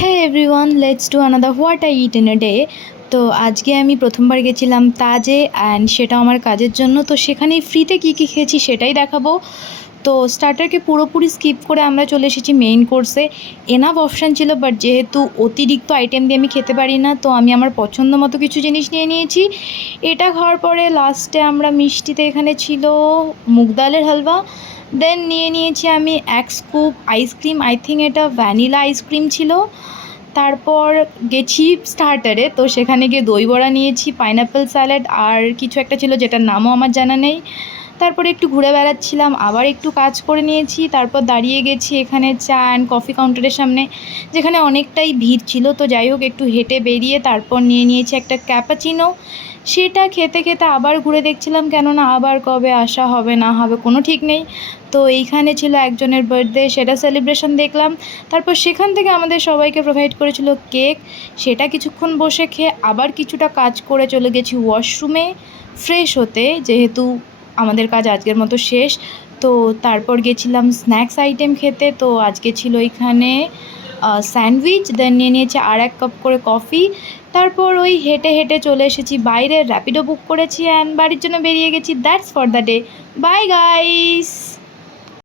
Hey everyone, let's do another what I eat in a day. তো আজকে আমি প্রথমবার গেছিলাম তাজে, অ্যান্ড সেটা আমার কাজের জন্য। তো সেখানে ফ্রিতে কী কী খেয়েছি সেটাই দেখাবো। তো স্টার্টারকে পুরোপুরি স্কিপ করে আমরা চলে এসেছি মেইন কোর্সে। এনাফ অপশান ছিল, বাট যেহেতু অতিরিক্ত আইটেম দিয়ে আমি খেতে পারি না, তো আমি আমার পছন্দ মতো কিছু জিনিস নিয়ে নিয়েছি। এটা খাওয়ার পরে লাস্টে আমরা মিষ্টিতে এখানে ছিল মুগ ডালের হালুয়া। দেন নিয়ে নিয়েছি আমি এক স্কুপ আইসক্রিম, আই থিঙ্ক এটা ভ্যানিলা আইসক্রিম ছিল। তারপর গেছি স্টার্টারে, তো সেখানে গিয়ে দই বড়া নিয়েছি, পাইনঅ্যাপেল স্যালাড আর কিছু একটা ছিল যেটার নামও আমার জানা নেই। তারপরে একটু ঘুরে বেড়াচ্ছিলাম, আবার একটু কাজ করে নিয়েছি। তারপর দাঁড়িয়ে গেছি এখানে চা অ্যান্ড কফি কাউন্টারের সামনে, যেখানে অনেকটাই ভিড় ছিল। তো যাই হোক, একটু হেঁটে বেরিয়ে তারপর নিয়ে নিয়েছি একটা ক্যাপাচিনো। সেটা খেতে খেতে আবার ঘুরে দেখছিলাম, কেননা আবার কবে আসা হবে না হবে কোনো ঠিক নেই। তো এইখানে ছিল একজনের বার্থডে, সেটা সেলিব্রেশন দেখলাম। তারপর সেখান থেকে আমাদের সবাইকে প্রোভাইড করেছিল কেক। সেটা কিছুক্ষণ বসে খেয়ে আবার কিছুটা কাজ করে চলে গেছি ওয়াশরুমে ফ্রেশ হতে, যেহেতু আমাদের কাজ আজকের মতো শেষ। তো তারপর গেছিলাম স্ন্যাক্স আইটেম খেতে। তো আজকে ছিল এখানে স্যান্ডউইচ, দেন নিয়ে নিয়েছি আর এক কাপ করে কফি। তারপর ওই হেঁটে হেঁটে চলে এসেছি বাইরে, র্যাপিডো বুক করেছি অ্যান্ড বাড়ির জন্য বেরিয়ে গেছি। That's for the day. Bye guys.